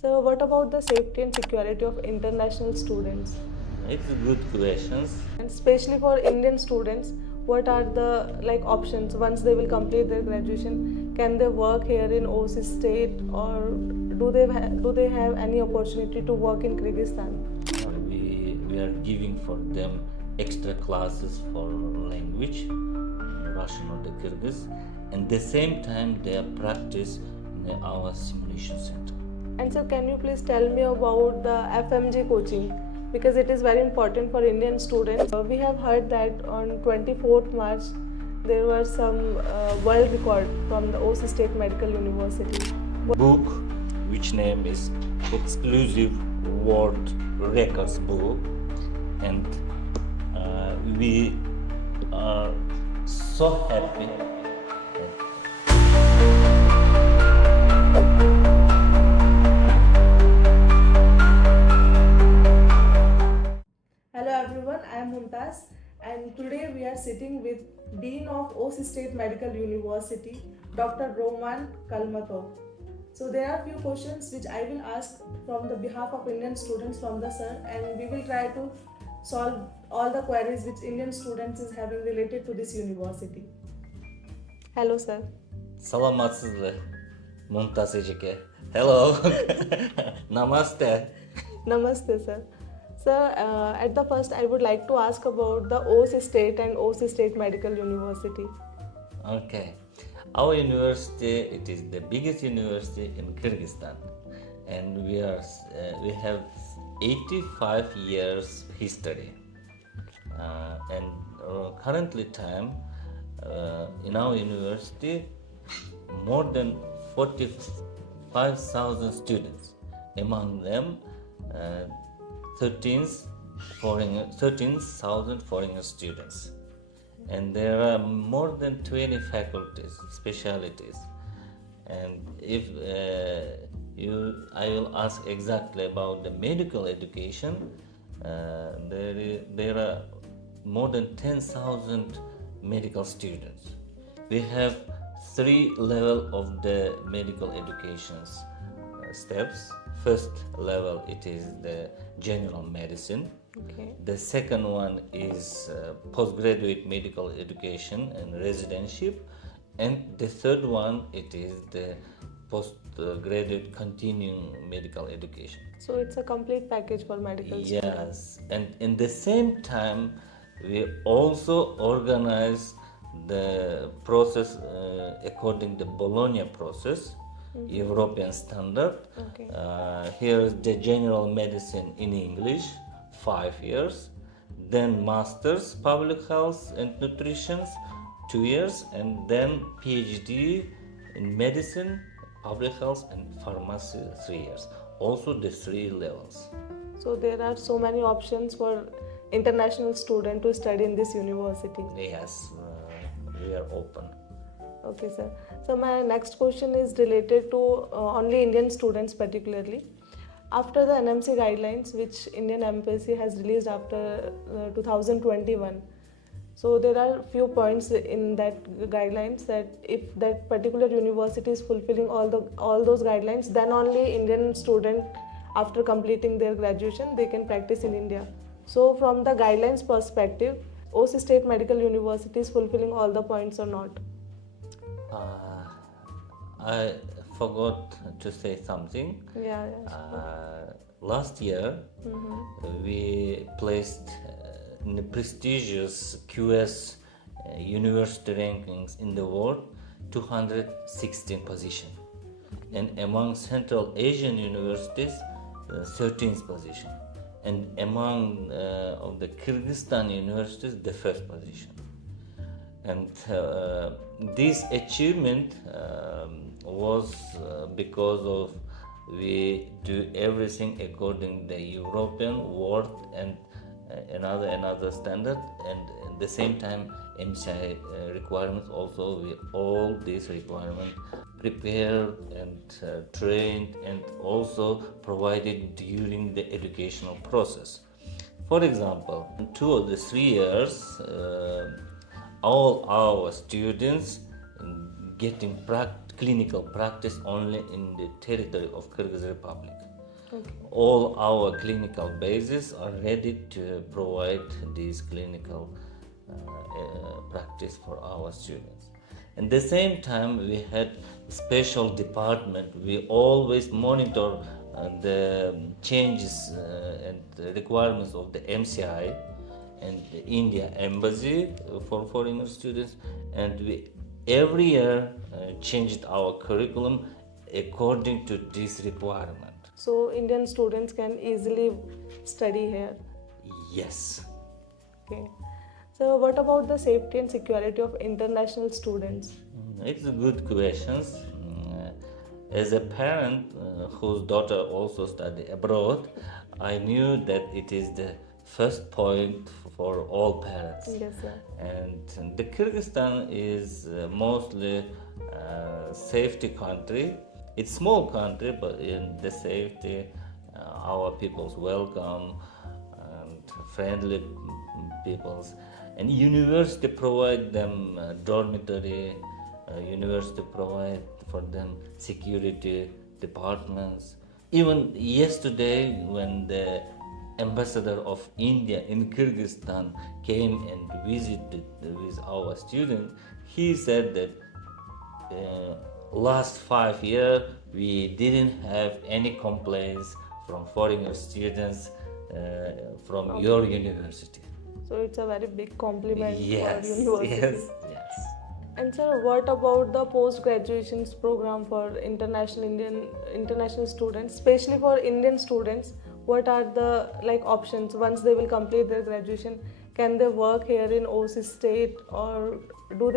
So what about the safety and security of international students? It's good questions. And especially for Indian students, what are the options once they will complete their graduation? Can they work here in OC state, or do they have any opportunity to work in Kyrgyzstan? We are giving for them extra classes for language, Russian or the Kyrgyz, and the same time they practice in our simulation center. And so, can you please tell me about the FMG coaching? Because it is very important for Indian students. We have heard that on 24th March, there was some world record from the OC State Medical University. Book, which name is Exclusive World Records Book, and we are so happy. Hello everyone, I am Mumtaz, and today we are sitting with Dean of Osh State Medical University, Dr. Roman Kalmatov. So there are few questions which I will ask from the behalf of Indian students from the sir, and we will try to solve all the queries which Indian students is having related to this university. Hello sir. Salamatсызбы, Mumtaz Ejike. Hello. Namaste. Namaste sir. Sir, at the first I would like to ask about the OC State and OC State Medical University. Okay. Our university, it is the biggest university in Kyrgyzstan, and we have 85 years history, and currently time in our university more than 45,000 students, among them 13,000 foreign students, and there are more than 20 faculties, specialties. And if I will ask exactly about the medical education, there are more than 10,000 medical students. We have 3 levels of the medical educations steps. First level, it is the general medicine. Okay. The second one is postgraduate medical education and residentship, and the third one, it is the postgraduate continuing medical education. So it's a complete package for medical students. Yes, and in the same time, we also organize the process according to the Bologna process, European standard. Okay. Here is the general medicine in English, 5 years, then masters public health and nutrition, 2 years, and then PhD in medicine, public health and pharmacy, 3 years. Also the 3 levels. So there are so many options for international student to study in this university. Yes, we are open. Okay, sir. So my next question is related to only Indian students particularly. After the NMC guidelines, which Indian Embassy has released after 2021, so there are few points in that guidelines that if that particular university is fulfilling all those guidelines, then only Indian student after completing their graduation they can practice in India. So from the guidelines perspective, OC State Medical University is fulfilling all the points or not? I forgot to say something. Yeah. Last year, we placed in the prestigious QS university rankings in the world 216 position, and among Central Asian universities 13th position, and among of the Kyrgyzstan universities the first position. And this achievement was because of we do everything according to the European world and another standard, and at the same time MCI requirements also. We all these requirements prepared and trained and also provided during the educational process. For example, in 2 or 3 years, all our students getting clinical practice only in the territory of Kyrgyz Republic. Okay. All our clinical bases are ready to provide this clinical practice for our students. At the same time, we had special department. We always monitor the changes and the requirements of the MCI and the India Embassy for foreigner students, and we every year changed our curriculum according to this requirement. So Indian students can easily study here. Yes. Okay. So what about the safety and security of international students? It's a good question. As a parent whose daughter also studied abroad, I knew that it is the first point for all parents. Yes, sir. And the Kyrgyzstan is mostly safety country. It's small country, but in the safety, our people's welcome and friendly peoples. And university provide them dormitory. University provide for them security departments. Even yesterday, when the ambassador of India in Kyrgyzstan came and visited with our student, he said that last 5 years we didn't have any complaints from foreigner students from your university. So it's a very big compliment Yes, for university. yes. And sir, what about the post-graduation program for international students, especially for Indian students? What are the options once they will complete their graduation? Can they work here in Osh State, or do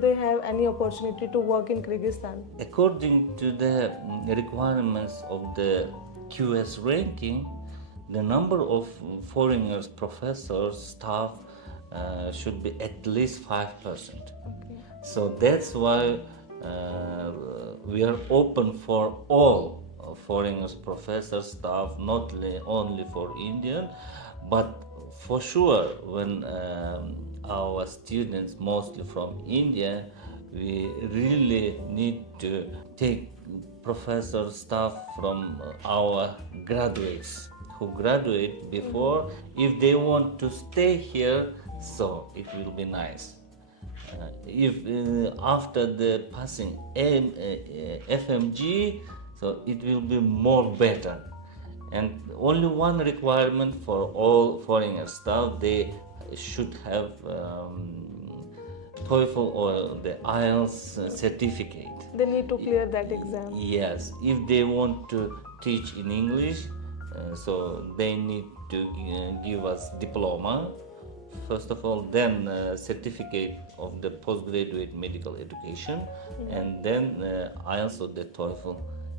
they have any opportunity to work in Kyrgyzstan? According to the requirements of the QS ranking, the number of foreigners, professors, staff should be at least 5%. Okay. So that's why we are open for all foreigners, professors, staff, not only for Indian, but for sure when our students, mostly from India, we really need to take professors, staff from our graduates who graduate before. If they want to stay here, so it will be nice. If after the passing FMG, so it will be more better. And only one requirement for all foreigner staff, they should have TOEFL or the IELTS certificate. They need to clear that exam. Yes, if they want to teach in English, so they need to give us diploma first of all, then certificate of the postgraduate medical education, and then IELTS or the TOEFL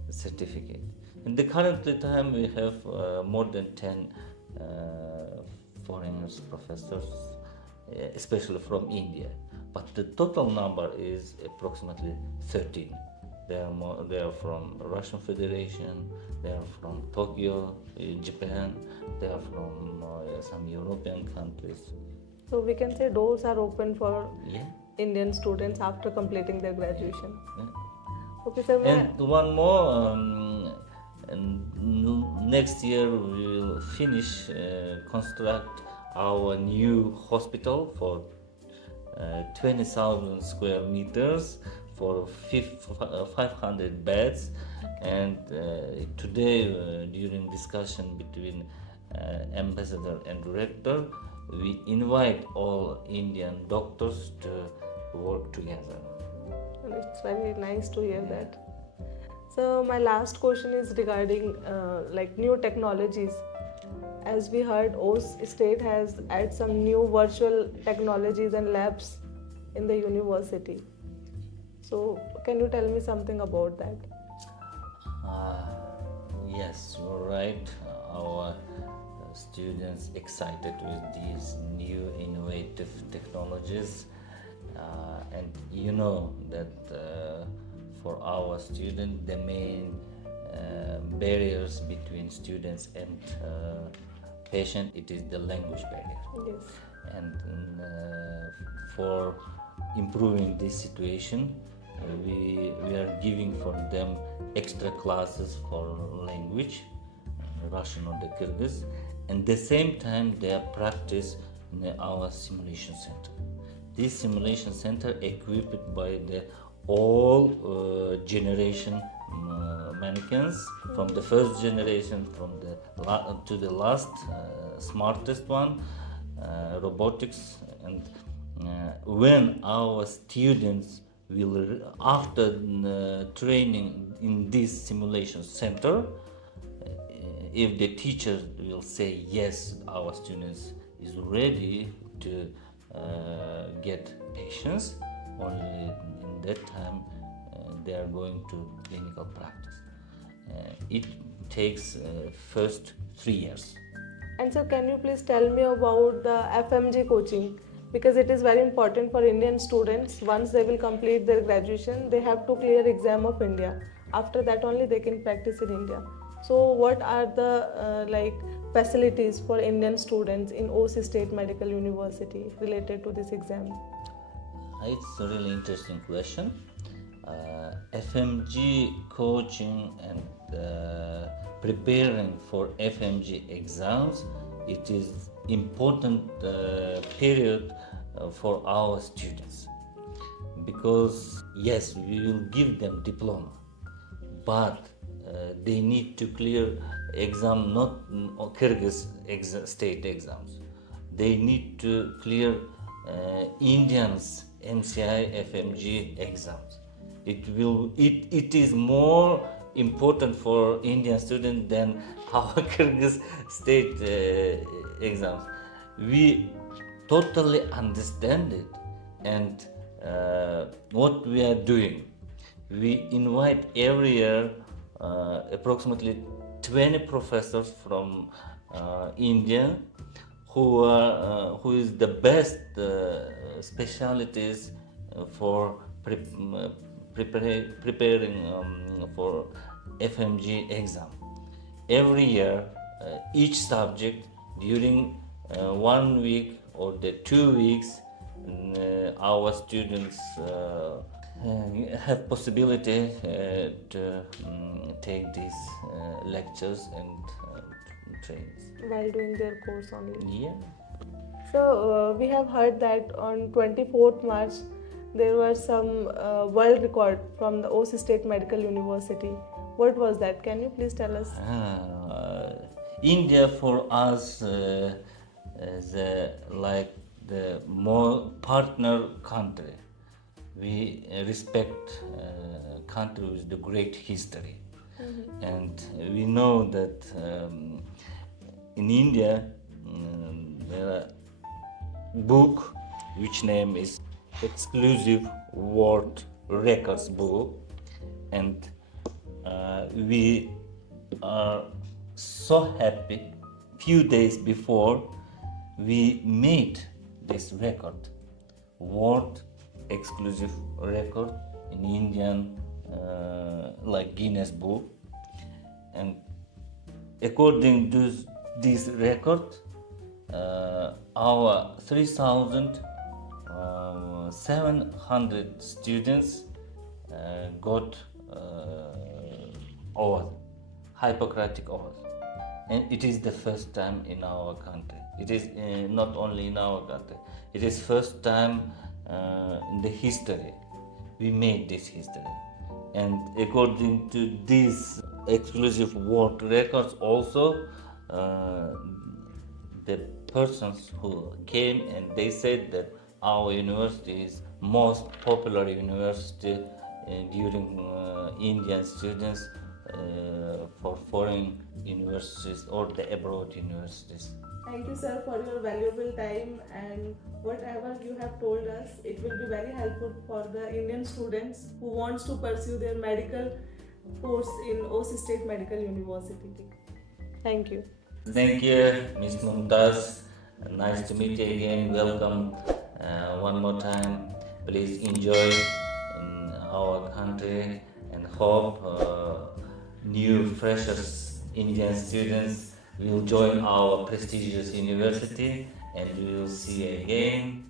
certificate. In the current time, we have more than 10 foreigners, professors, especially from India. But the total number is approximately 13. They are from Russian Federation, they are from Tokyo, Japan, they are from some European countries. So we can say doors are open for Yeah. Indian students after completing their graduation. Yeah. Okay, sir. And one more, next year we will finish construct our new hospital for 20,000 square meters for 500 beds. And today, during discussion between ambassador and director, we invite all Indian doctors to work together. It's very nice to hear that. So my last question is regarding new technologies. As we heard, Osh State has added some new virtual technologies and labs in the university. So can you tell me something about that? Yes, you're right. Our students excited with these new innovative technologies, and you know that for our students the main barriers between students and patient, it is the language barrier. Yes. And for improving this situation, we are giving for them extra classes for language, Russian or the Kyrgyz, and the same time they are practice in our simulation center. This simulation center equipped by the all generation mannequins, from the first generation to the last smartest one, robotics, and when our students will after training in this simulation center, if the teacher will say yes, our students is ready to get patients, only in that time they are going to clinical practice. It takes first 3 years. And so, can you please tell me about the FMG coaching? Because it is very important for Indian students. Once they will complete their graduation, they have to clear exam of India. After that only they can practice in India. So, what are the facilities for Indian students in Osh State Medical University related to this exam? It's a really interesting question. FMG coaching and preparing for FMG exams, it is important period for our students, because yes, we will give them diploma, but they need to clear exam, not Kyrgyz state exams. They need to clear Indians NCI FMG exams. It is more important for Indian students than our Kyrgyz state exams. We totally understand it, and what we are doing, we invite every year approximately 20 professors from India who is the best specialties for preparing for FMG exam. Every year, each subject during 1 week or the 2 weeks, our students have possibility to take these lectures and trainings. While doing their course only. Yeah. So we have heard that on 24th March there was some world record from the Osh State Medical University. What was that? Can you please tell us? India for us is like the more partner country. We respect country with the great history, and we know that in India there are book which name is Exclusive World Records book, and we are so happy. Few days before we made this record, world exclusive record in Indian like Guinness book, and according to this record, our 3,700 students got award, Hippocratic award, and it is the first time in our country. It is not only in our country. It is first time in the history. We made this history, and according to these exclusive world records, also the persons who came and they said that our university is most popular university during Indian students for foreign universities or the abroad universities. Thank you, sir, for your valuable time, and whatever you have told us, it will be very helpful for the Indian students who wants to pursue their medical course in Osh State Medical University. Thank you. Thank you, Ms. Mumtaz. Nice to meet you again. Welcome one more time. Please enjoy in our country, and hope new freshers Indian students will join our prestigious university, and we will see you again.